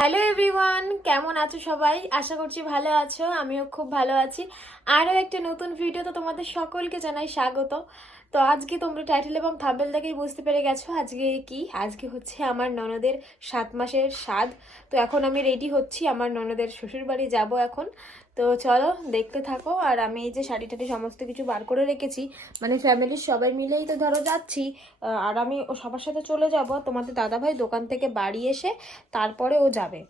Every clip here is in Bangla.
হ্যালো এভরিওয়ান, কেমন আছো সবাই? আশা করছি ভালো আছো। আমিও খুব ভালো আছি। আরও একটা নতুন ভিডিওতে তোমাদের সকলকে জানাই স্বাগত। তো আজকে তোমরা টাইটেল এবং থাম্বনেল দেখেই বুঝতে পেরে গেছো আজকে হচ্ছে আমার ননদের 7 মাসের স্বাদ। তো এখন আমি রেডি হচ্ছি, আমার ননদের শ্বশুর বাড়ি যাবো এখন। তো চলো দেখতে থাকো। আর আমি এই যে শাড়ি টাড়ি সমস্ত কিছু বার করে রেখেছি, মানে ফ্যামিলির সবাই মিলেই তো ধরো যাচ্ছি। আর আমি ও সবার সাথে চলে যাব। তোমাদের দাদাভাই দোকান থেকে বাড়ি এসে তারপরে ও যাবে।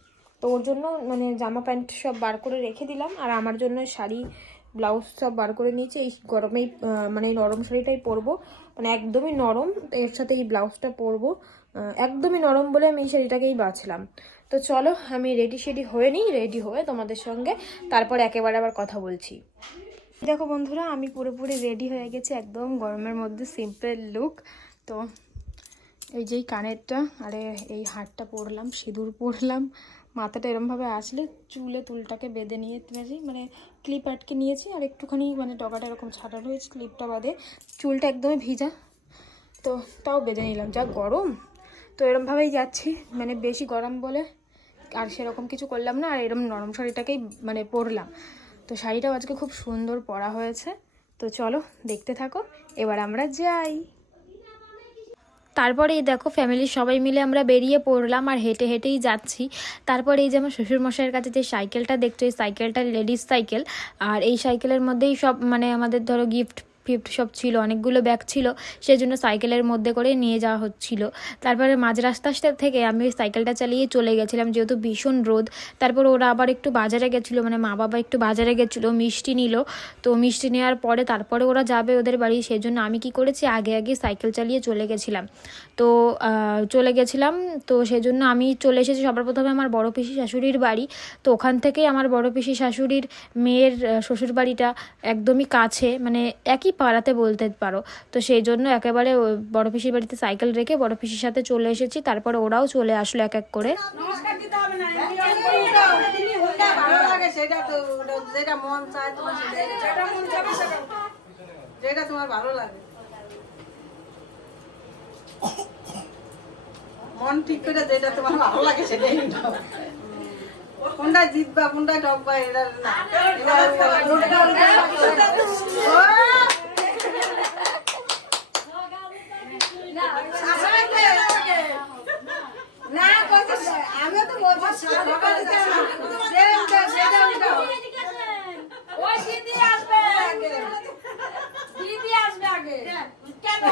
তো ওর জন্য মানে জামা প্যান্ট সব বার করে রেখে দিলাম। আর আমার জন্য শাড়ি ব্লাউজ সব বার করে নিয়েছি। এই গরমেই মানে নরম শাড়িটাই পরবো, মানে একদমই নরম, এর সাথে এই ব্লাউজটা পরবো। একদমই নরম বলে আমি এই শাড়িটাকেই বাছলাম। তো চলো আমি রেডি হয়ে নিই, রেডি হয়ে তোমাদের সঙ্গে তারপর একেবারে আবার কথা বলছি। দেখো বন্ধুরা, আমি পুরোপুরি রেডি হয়ে গেছি, একদম গরমের মধ্যে সিম্পল লুক। তো এই যেই কানেরটা আর এই হারটা পরলাম, সিঁদুর পরলাম, মাথাটা এরমভাবে আসলে তুলটাকে বেঁধে নিয়েছি, মানে ক্লিপ আটকে নিয়েছি। আর একটুখানি মানে ডগাটা এরকম ছাটা রয়েছে, ক্লিপটা বাদে চুলটা একদমই ভিজা, তো তাও বেঁধে নিলাম। যা গরম, তো এরমভাবেই যাচ্ছি, মানে বেশি গরম বলে আর সেরকম কিছু করলাম না। আর এরম নরম শাড়িটাকেই মানে পরলাম। তো শাড়িটাও আজকে খুব সুন্দর পরা হয়েছে। তো চলো দেখতে থাকো, এবার আমরা যাই। তারপরে এই দেখো ফ্যামিলির সবাই মিলে আমরা বেরিয়ে পড়লাম আর হেঁটে হেঁটেই যাচ্ছি। তারপরে এই যে আমার শ্বশুরমশাইয়ের কাছে যে সাইকেলটা দেখছো, এই সাইকেলটা লেডিস সাইকেল। আর এই সাইকেলের মধ্যেই সব মানে আমাদের ধরো গিফট সব ছিল, অনেকগুলো ব্যাগ ছিল, সেই জন্য সাইকেলের মধ্যে করে নিয়ে যাওয়া হচ্ছিল। তারপরে মাঝ রাস্তা থেকে আমি ওই সাইকেলটা চালিয়ে চলে গেছিলাম, যেহেতু ভীষণ রোদ। তারপর ওরা আবার একটু বাজারে গেছিলো, মানে মা বাবা একটু বাজারে গেছিলো, মিষ্টি নিল। তো মিষ্টি নেওয়ার পরে তারপরে ওরা যাবে ওদের বাড়ি, সেই জন্য আমি কি করেছি আগে সাইকেল চালিয়ে চলে গেছিলাম। তো সেই জন্য আমি চলে এসেছি সবার প্রথমে আমার বড় পিসি শাশুড়ির বাড়ি। তো ওখান থেকেই আমার বড় পিসি শাশুড়ির মেয়ের শ্বশুর বাড়িটা একদমই কাছে, মানে একই পাড়াতে বলতে পারো। তো সেই জন্য একেবারে বড় পিসির বাড়িতে সাইকেল রেখে বড় পিসির সাথে চলে এসেছি। তারপরে ওরাও চলে আসলো এক এক করে। মন ঠিক করে যেটা তোমার ভালো লাগে সেটাই কোনটা জিতবা কোনটা ডকবা এটা আমিও তো বলছি আগে কেন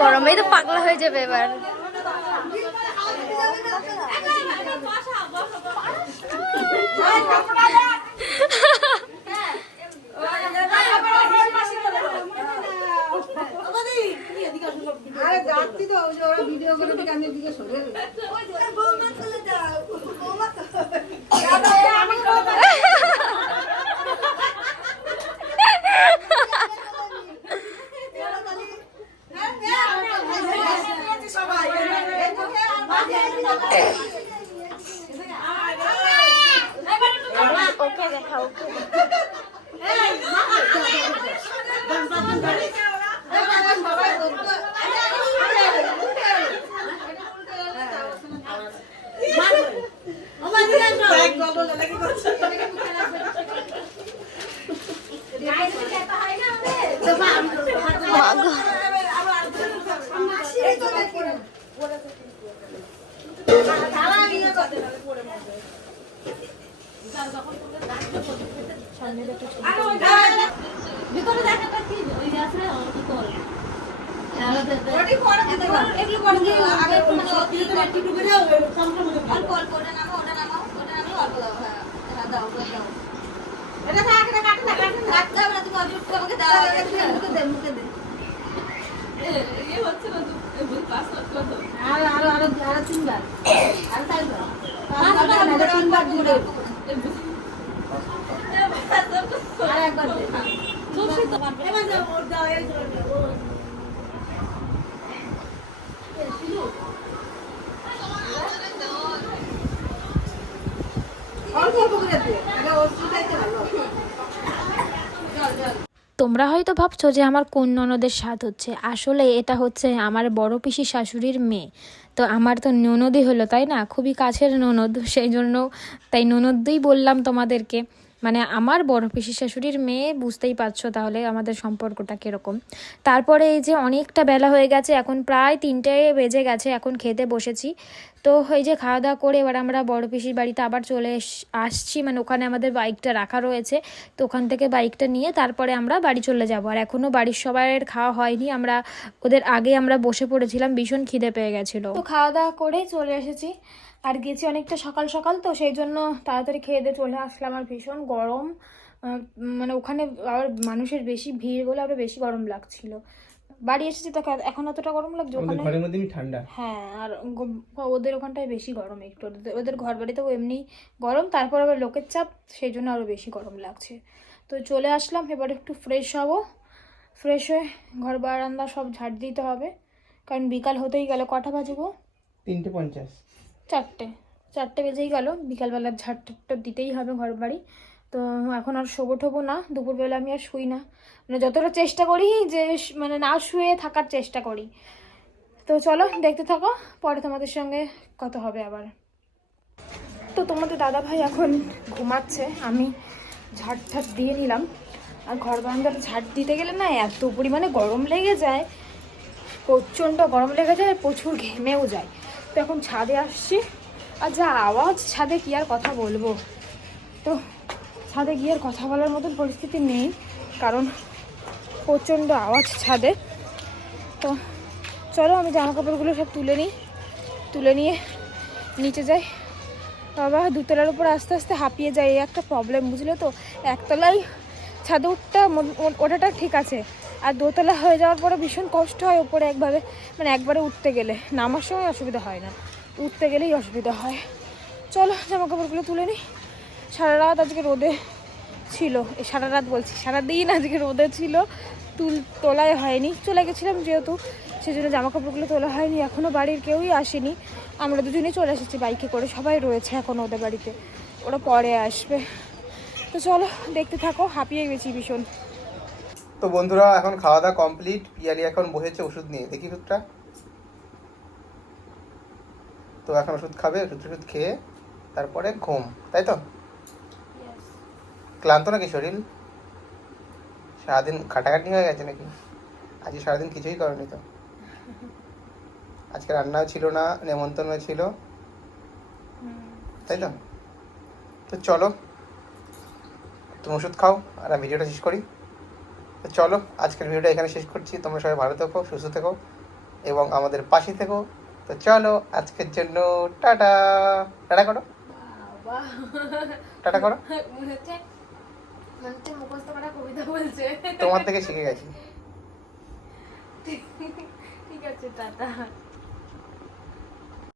গরমেই তো পাগলা হয়ে যাবে এবার। ভিডিও করে দিকে আমি দিকে সরে ওকে দেখাও। ভিতরে দেখাটা কি ওই আছে ওটি পরে দিতে পারো। এগুলো পরে দিয়ে আগে একটু মানে সব দিয়ে দেবে, একটু করে দাও, সম্পূর্ণ করে দাও। অল্প অল্প ওটা নামাও অল্প দাও। হ্যাঁ দাও দাও। এটা থাক, এটা কাটে না, কাটে না। রাখতে হবে না, তুমি অল্প একটু আমাকে দাও আগে। মুখে দে। হচ্ছে না তো পাসওয়ার্ড কত? আরো তিনবার। আর চারবার। পাঁচবার তিনবার দিলে। আর একবার দে। এবার দাও, ওর দাও, এই দাও। অল্প অল্প করে দে। এটা ওর চুটাইতে ভালো। তোমরা হয়তো ভাবছো যে আমার কোন ননদের স্বাদ হচ্ছে, আসলে এটা হচ্ছে আমার বড় পিসি শাশুড়ির মেয়ে। তো আমার তো ননদই হলো, তাই না, খুবই কাছের ননদ, সেই জন্য তাই ননদই বললাম তোমাদেরকে। মানে আমার বড় পিসি শাশুড়ির মেয়ে, বুঝতেই পারছো তাহলে আমাদের সম্পর্কটা কীরকম। তারপরে এই যে অনেকটা বেলা হয়ে গেছে, এখন প্রায় 3টে বেজে গেছে, এখন খেতে বসেছি। তো এই যে খাওয়া দাওয়া করে এবার আমরা বড় পিসির বাড়িতে আবার চলে আসছি, মানে ওখানে আমাদের বাইকটা রাখা রয়েছে। তো ওখান থেকে বাইকটা নিয়ে তারপরে আমরা বাড়ি চলে যাব। আর এখনও বাড়ির সবাইয়ের খাওয়া হয়নি, আমরা ওদের আগে আমরা বসে পড়েছিলাম, ভীষণ খিদে পেয়ে গেছিলো। তো খাওয়া দাওয়া করে চলে এসেছি, আর গেছি অনেকটা সকাল সকাল, তো সেই জন্য তাড়াতাড়ি খেয়ে দিয়ে চলে আসলাম। আর ভীষণ গরম, মানে ওখানে আবার মানুষের বেশি ভিড় বলে আরও বেশি গরম লাগছিল। বাড়ি এসেছি তো এখন অতটা গরম লাগছে, ওখানে ঘরের মধ্যে ঠান্ডা। হ্যাঁ, আর ওদের ওখানটায় বেশি গরম একটু, ওদের ঘর বাড়িতেও এমনি গরম, তারপর আবার লোকের চাপ, সেই জন্য আরও বেশি গরম লাগছে। তো চলে আসলাম, এবার একটু ফ্রেশ হব, ফ্রেশ হয়ে ঘর বারান্দা সব ঝাড় দিতে হবে, কারণ বিকাল হতেই গেল। কটা বাজবো? 3:50। 4টে বেজেই গেল, বিকালবেলার ঝাড়টা দিতেই হবে ঘর বাড়ি। তো এখন আর শোবো ঠোবো না, দুপুরবেলা আমি আর শুই না, মানে যতটা চেষ্টা করি যে মানে না শুয়ে থাকার চেষ্টা করি। তো চলো দেখতে থাকো, পরে তোমাদের সঙ্গে কথা হবে আবার। তো তোমাদের দাদা ভাই এখন ঘুমাচ্ছে, আমি ঝাড় দিয়ে নিলাম। আর ঘর বারান্দাটা ঝাড় দিতে গেলে না এত পরিমাণে গরম লেগে যায়, প্রচণ্ড গরম লেগে যায়, প্রচুর ঘেমেও যায়। তো এখন ছাদে আসছি, আর যা আওয়াজ ছাদে কি আর কথা বলবো। তো ছাদে গিয়ে আর কথা বলার মতন পরিস্থিতি নেই, কারণ প্রচণ্ড আওয়াজ ছাদে। তো চলো আমি জামা কাপড়গুলো সব তুলে নিয়ে নিচে যাই। বাবা, দুতলার উপর আস্তে আস্তে হাঁপিয়ে যায়, এই একটা প্রবলেম, বুঝলে তো। একতলায় ছাদে ওঠাটা ঠিক আছে, আর দোতলা হয়ে যাওয়ার পরে ভীষণ কষ্ট হয় ওপরে একবারে উঠতে গেলে। নামার সময় অসুবিধা হয় না, উঠতে গেলেই অসুবিধা হয়। চলো জামা কাপড়গুলো তুলে নিই। সারা রাত আজকে রোদে ছিল, সারা রাত বলছি, সারাদিন আজকে রোদে ছিল, তোলাই হয়নি, চলে গেছিলাম যেহেতু, সেই জন্য জামা কাপড়গুলো তোলা হয়নি। এখনও বাড়ির কেউই আসেনি, আমরা দুজনেই চলে এসেছি বাইকে করে, সবাই রয়েছে এখন ওদের বাড়িতে, ওরা পরে আসবে। তো চলো দেখতে থাকো, হাঁপিয়ে গেছি ভীষণ। তো বন্ধুরা, এখন খাওয়া দাওয়া কমপ্লিট, পিয়ালি এখন বসেছে ওষুধ নিয়ে, দেখি ওষুধটা। তো এখন ওষুধ খাবে, ওষুধ খেয়ে তারপরে ঘুম, তাই তো? ক্লান্ত নাকি শরীর? সারাদিন খাটাখাটি হয়ে গেছে নাকি? আজকে সারাদিন কিছুই করনি তো? আজকে রান্নাও ছিল না, নেমন্তন্ন ছিল, তাই তো? তো চলো তুমি ওষুধ খাও আর আমি ভিডিওটা শেষ করি। তো চলো আজকের ভিডিওটা এখানে শেষ করছি। তোমরা সবাই ভালো থেকো, সুস্থ থেকো এবং আমাদের পাশে থেকো। তো চলো আজকের জন্য টাটা। টাটা করো, টাটা করো। মনে হচ্ছে মুখস্থ করা কবিতা বলছে, তোমার থেকে শিখে গেছি। ঠিক আছে, টাটা।